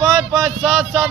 5-5, 7-7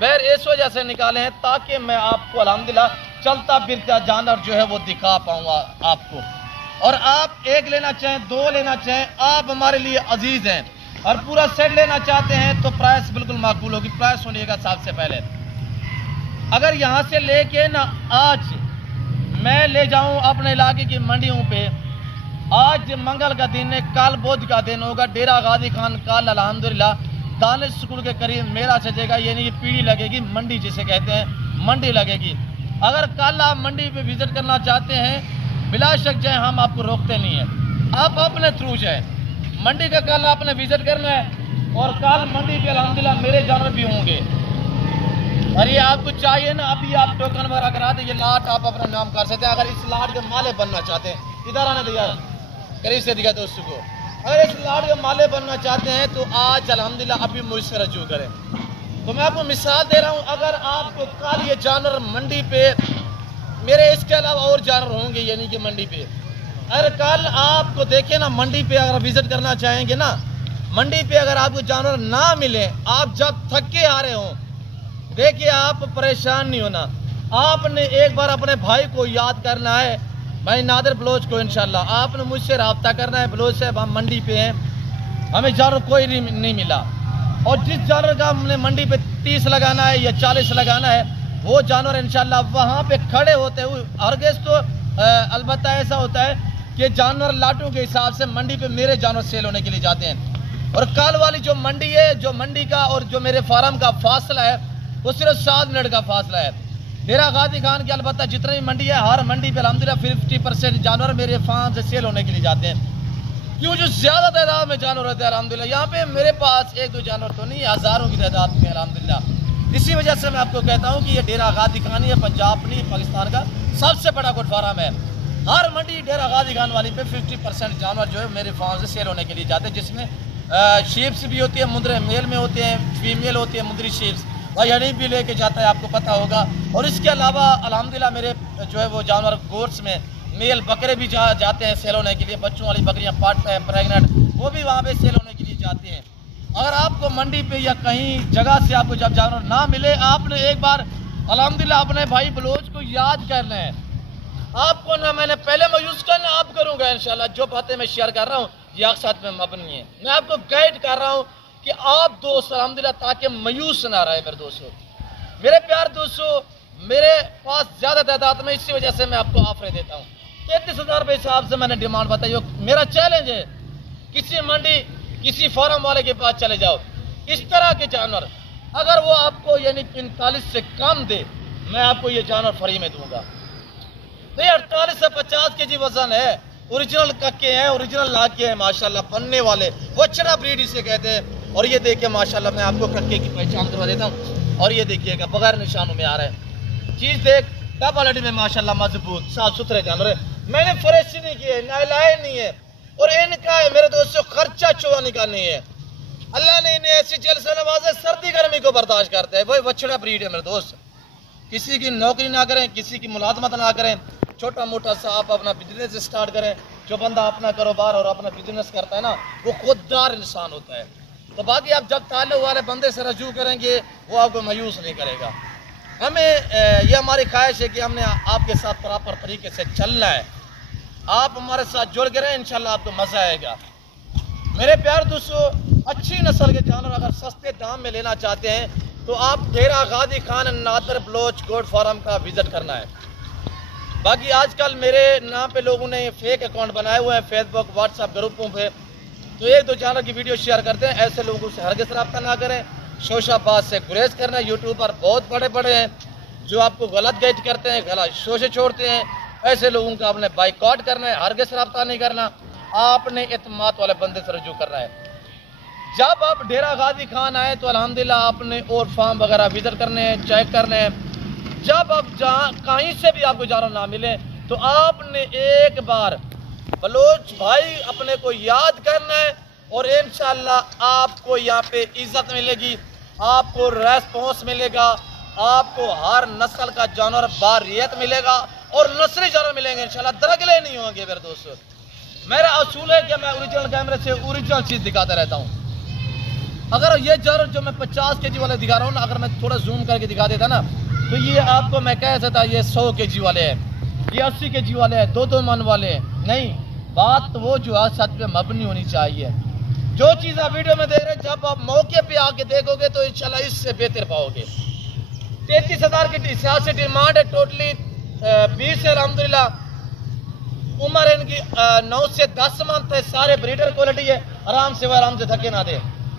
بہر اس وجہ سے نکالے ہیں تاکہ میں آپ کو الحمدللہ چلتا پھرتا جانور جو ہے وہ دکھا پاؤں گا آپ کو. اور آپ ایک لینا چاہیں 2 لینا چاہیں آپ ہمارے لیے عزیز ہیں, اور پورا سیٹ لینا چاہتے ہیں تو پرائس بالکل معقول ہوگی. پرائس سنیے گا سب سے پہلے, اگر یہاں سے لے کے نا آج میں لے جاؤں اپنے علاقے کی منڈیوں پہ, آج منگل کا دن ہے, کل بدھ کا دن ہوگا, ڈیرہ غازی خان کل الحمدللہ دانش اسکول کے قریب میلہ سجے گا, یعنی یہ پیڑھی لگے گی, منڈی جسے کہتے ہیں منڈی لگے گی. اگر کل آپ منڈی پہ وزٹ کرنا چاہتے ہیں بلا شک جائیں, ہم آپ کو روکتے نہیں ہیں, آپ اپنے تھرو جائیں. منڈی کا کل آپ نے وزٹ کرنا ہے, اور کل منڈی پہ الحمدللہ میرے جانور بھی ہوں گے. اور یہ آپ کو چاہیے نا, ابھی آپ ٹوکن وغیرہ کرا دیں, یہ لاٹ آپ اپنا نام کر سکتے ہیں. اگر اس لاٹ کے مالے بننا چاہتے ہیں, ادھر آنے دیا قریب سے دکھا دوستوں کو, اگر اس لاٹ کے مالے بننا چاہتے ہیں تو آج الحمدللہ ابھی مجھ سے رجوع کریں. تو میں آپ کو مثال دے رہا ہوں, اگر آپ کو کل یہ جانور منڈی پہ, میرے اس کے علاوہ اور جانور ہوں گے یعنی کہ منڈی پہ, اگر کل آپ کو دیکھیں نا منڈی پہ اگر وزٹ کرنا چاہیں گے نا, منڈی پہ اگر آپ کو جانور نہ ملے, آپ جب تھک کے آ رہے ہوں, دیکھیے آپ پریشان نہیں ہونا, آپ نے ایک بار اپنے بھائی کو یاد کرنا ہے, بھائی نادر بلوچ کو. انشاءاللہ آپ نے مجھ سے رابطہ کرنا ہے, بلوچ صاحب ہم منڈی پہ ہیں, ہمیں جانور کوئی نہیں ملا, اور جس جانور کا ہم نے منڈی پہ 30 لگانا ہے یا 40 لگانا ہے, وہ جانور انشاءاللہ وہاں پہ کھڑے ہوتے ہیں. ہرگز تو البتہ ایسا ہوتا ہے کہ جانور لاٹوں کے حساب سے منڈی پہ میرے جانور سیل ہونے کے لیے جاتے ہیں, اور کال والی جو منڈی ہے, جو منڈی کا اور جو میرے فارم کا فاصلہ ہے وہ صرف 7 منٹ کا فاصلہ ہے. ڈیرہ غازی خان کی البتہ جتنی بھی منڈی ہے, ہر منڈی پہ الحمدللہ 50% جانور میرے فارم سے سیل ہونے کے لیے جاتے ہیں. کیوں جو زیادہ تعداد میں جانور ہوتے ہیں الحمدللہ, یہاں پہ میرے پاس 1-2 جانور تو نہیں, ہزاروں کی تعداد میں الحمدللہ. اسی وجہ سے میں آپ کو کہتا ہوں کہ یہ ڈیرہ غازی خان ہے, پنجاب نہیں پاکستان کا سب سے بڑا گوٹ فارم ہے. ہر منڈی ڈیرہ غازی خان والی پہ 50% جانور جو ہے میرے فارم سے سیل ہونے کے لیے جاتے ہیں, جس میں شیپس بھی ہوتی ہے, مندرے میل میں ہوتے ہیں, فیمیل ہوتی ہے مندری شیپس, بھائی ہنی بھی لے کے جاتا ہے, آپ کو پتہ ہوگا. اور اس کے علاوہ الحمدللہ میرے جو ہے وہ جانور گوٹس میں میل بکرے بھی جاتے ہیں سیل ہونے کے لیے, بچوں والی بکریاں پاٹ ہے پریگنٹ, وہ بھی وہاں پہ سیل ہونے کے لیے جاتے ہیں. اگر آپ کو منڈی پہ یا کہیں جگہ سے آپ کو جب جانور نہ ملے, آپ نے ایک بار الحمدللہ اپنے بھائی بلوچ کو یاد کرنا ہے. آپ کو نہ میں نے پہلے مایوس کرنا, آپ کروں گا انشاءاللہ. جو باتیں میں شیئر کر رہا ہوں یہ ایک ساتھ میں مبنی ہے, میں آپ کو گائیڈ کر رہا ہوں کہ آپ دوست الحمدللہ تاکہ مایوس نہ رہے. میرے دوستو, میرے پیار دوستو, میرے پاس زیادہ تعداد میں, اسی وجہ سے میں آپ کو آفر دیتا ہوں. 33,000 روپے حساب سے میں نے ڈیمانڈ بتائی. میرا چیلنج ہے, کسی منڈی کسی فارم والے کے پاس چلے جاؤ, اس طرح کے جانور اگر وہ آپ کو یعنی 45 سے کم دے, میں آپ کو یہ جانور فری میں دوں گا. نہیں 48 سے 50 kg وزن ہے, اوریجنل ککے ہیں, اوریجنل لاکے ہیں ماشاءاللہ, پننے والے, وچڑا بریڈ اسے کہتے ہیں. اور یہ دیکھیں ماشاءاللہ میں آپ کو ککے کی پہچان کروا دیتا ہوں, اور یہ دیکھیے گا بغیر نشانوں میں آ رہا ہے. چیز دیکھ ڈبل ہڈی میں ماشاءاللہ مضبوط صاف ستھرے جانور ہے. میں نے فریش نہیں کیے, نائلائے نہیں ہے, اور ان کا ہے میرے دوستوں خرچہ چوانی کا نہیں ہے. اللہ نے انہیں ایسی جل سے نوازے, سردی گرمی کو برداشت کرتے ہیں. وہی وچڑا بریڈ ہے میرے دوست. کسی کی نوکری نہ کریں, کسی کی ملازمت نہ کریں, چھوٹا موٹا سا آپ اپنا بزنس سٹارٹ کریں. جو بندہ اپنا کاروبار اور اپنا بزنس کرتا ہے نا, وہ خوددار انسان ہوتا ہے. تو باقی آپ جب تعلق والے بندے سے رجوع کریں گے وہ آپ کو مایوس نہیں کرے گا. ہمیں یہ ہماری خواہش ہے کہ ہم نے آپ کے ساتھ پراپر طریقے سے چلنا ہے. آپ ہمارے ساتھ جڑ کے رہیں, انشاءاللہ آپ کو مزہ آئے گا. میرے پیار دوستو, اچھی نسل کے جانور اگر سستے دام میں لینا چاہتے ہیں تو آپ ڈیرہ غازی خان نادر بلوچ گوٹ فارم کا وزٹ کرنا ہے. باقی آج کل میرے نام پہ لوگوں نے فیک اکاؤنٹ بنائے ہوئے ہیں فیس بک واٹس ایپ گروپوں پہ, تو 1-2 جانور کی ویڈیو شیئر کرتے ہیں. ایسے لوگوں سے ہرگز رابطہ نہ کریں, شوشہ باز سے گریز کرنا. یوٹیوبر بہت بڑے ہیں جو آپ کو غلط گائیڈ کرتے ہیں, غلط شوشے چھوڑتے ہیں. ایسے لوگوں کا آپ نے بائیکاٹ کرنا ہے, ہرگز رابطہ نہیں کرنا. آپ نے اعتماد والے بندے سے رجوع کرنا ہے. جب آپ ڈیرہ غازی خان آئے تو الحمدللہ آپ نے اور فارم وغیرہ وزٹ کرنے ہیں, چیک کرنے ہیں. جب آپ جہاں کہیں سے بھی آپ کو جانور نہ ملے تو آپ نے ایک بار بلوچ بھائی اپنے کو یاد کرنا ہے, اور انشاءاللہ آپ کو یہاں پہ عزت ملے گی, آپ کو ریسپانس ملے گا, آپ کو ہر نسل کا جانور باریت ملے گا, اور نسلی جانور ملیں گے انشاءاللہ, درگلے نہیں ہوں گے. میرے دوستو, میرا اصول ہے کہ میں اوریجنل کیمرے سے اوریجنل چیز دکھاتا رہتا ہوں. اگر یہ جانور جو میں 50 کے جی والے دکھا رہا ہوں نا، اگر میں تھوڑا زوم کر کے دکھا دیتا نا تو یہ آپ کو میں کہہ سکتا یہ 100 کے جی والے ہیں، یہ 80 کے جی والے ہیں، 2 من والے ہیں۔ نہیں، بات وہ جو ہے سچ پہ مبنی ہونی چاہیے۔ جو چیز آپ ویڈیو میں دیکھ رہے ہیں جب آپ موقع پہ آ کے دیکھو گے تو انشاءاللہ اس سے بہتر پاؤ گے۔ 33,000 کی سیاسی ڈیمانڈ ہے، ٹوٹلی 20 ہے الحمدللہ۔ عمر ان کی 9 سے 10 منتھ ہے، سارے بریڈر کوالٹی ہے، آرام سے دھکے نہ دے،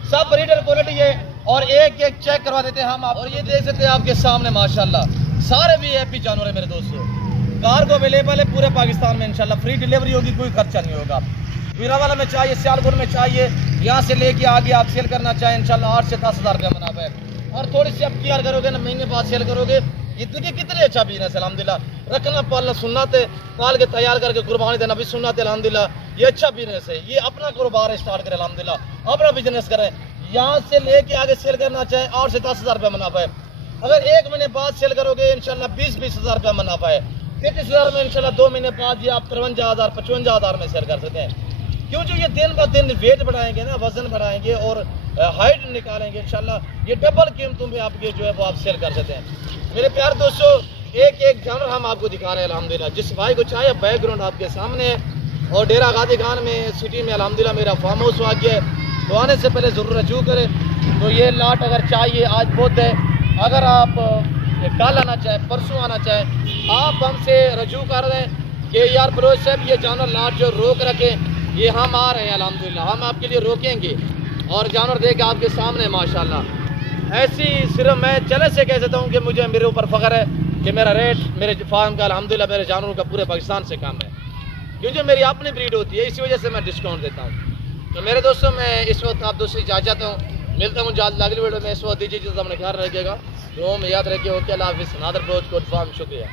سب بریڈر کوالٹی ہے۔ اور ایک چیک کروا دیتے ہیں ہم آپ، اور یہ دیکھ سکتے ہیں آپ کے سامنے ماشاءاللہ سارے بھی ہیپی جانور ہیں میرے دوستوں۔ کارگو اویلیبل ہے پورے پاکستان میں انشاءاللہ، فری ڈیلیوری ہوگی، کوئی خرچہ نہیں ہوگا۔ ویراوالا میں چاہیے، سیالکوٹ میں چاہیے، یہاں سے لے کے آگے آپ سیل کرنا چاہیں انشاءاللہ 8 سے 10 ہزار روپے منافع ہے۔ اور تھوڑی سی آپ کیئر کرو گے نا، مہینے بعد سیل کرو گے، یہ دیکھیں کتنے اچھا بزنس ہے الحمدللہ۔ رکھنا پالنا سنت ہے، پال کے تیار کر کے قربانی دینا بھی سنت ہے الحمدللہ۔ یہ اچھا بزنس ہے، یہ اپنا کاروبار اسٹارٹ کرے الحمدللہ، اپنا بزنس کرے، یہاں سے لے کے آگے سیل کرنا چاہیں 8 سے 10 ہزار روپے منافع ہے۔ اگر 1 مہینے بعد سیل کرو گے انشاءاللہ 20 ہزار روپے منافع ہے۔ 33 ہزار میں انشاءاللہ 2 مہینے بعد یہ آپ 53 ہزار 55 ہزار میں سیل کر سکتے ہیں۔ کیوں جو یہ دن بعد دن ویٹ بڑھائیں گے نا، وزن بڑھائیں گے اور ہائٹ نکالیں گے انشاءاللہ یہ ڈبل قیمتوں میں آپ کے جو ہے وہ آپ سیل کر سکتے ہیں۔ میرے پیار دوستو، ایک جانور ہم آپ کو دکھا رہے ہیں الحمدللہ، جس بھائی کو چاہیے بیک گراؤنڈ آپ کے سامنے ہے۔ اور ڈیرہ غازی خان میں سٹی میں الحمدللہ میرا فارم ہاؤس واقع ہے، تو آنے سے پہلے ضرور رجوع کریں۔ تو یہ لاٹ اگر چاہیے آج بہت ہے، اگر آپ کل آنا چاہیں پرسوں آنا چاہیں آپ ہم سے رجوع کر دیں کہ یار بلوچ صاحب یہ جانور لاٹ جو روک رکھیں، یہ ہم آ رہے ہیں الحمدللہ، ہم آپ کے لیے روکیں گے اور جانور دے کے آپ کے سامنے ماشاءاللہ۔ ایسی صرف میں چلے سے کہہ سکتا ہوں کہ مجھے میرے اوپر فخر ہے کہ میرا ریٹ میرے فارم کا الحمدللہ میرے جانوروں کا پورے پاکستان سے کم ہے، کیونکہ میری اپنی بریڈ ہوتی ہے، اسی وجہ سے میں ڈسکاؤنٹ دیتا ہوں۔ تو میرے دوستوں میں اس وقت آپ دوستوں سے اجازت ہوں، ملتا ہوں جلد اگلی ویڈیو میں، اس وقت دیجیے اپنا خیال رکھیے گا، تو میں یاد رکھیے، اوکے اللہ حافظ، نادر بلوچ کوٹ فارم، شکریہ۔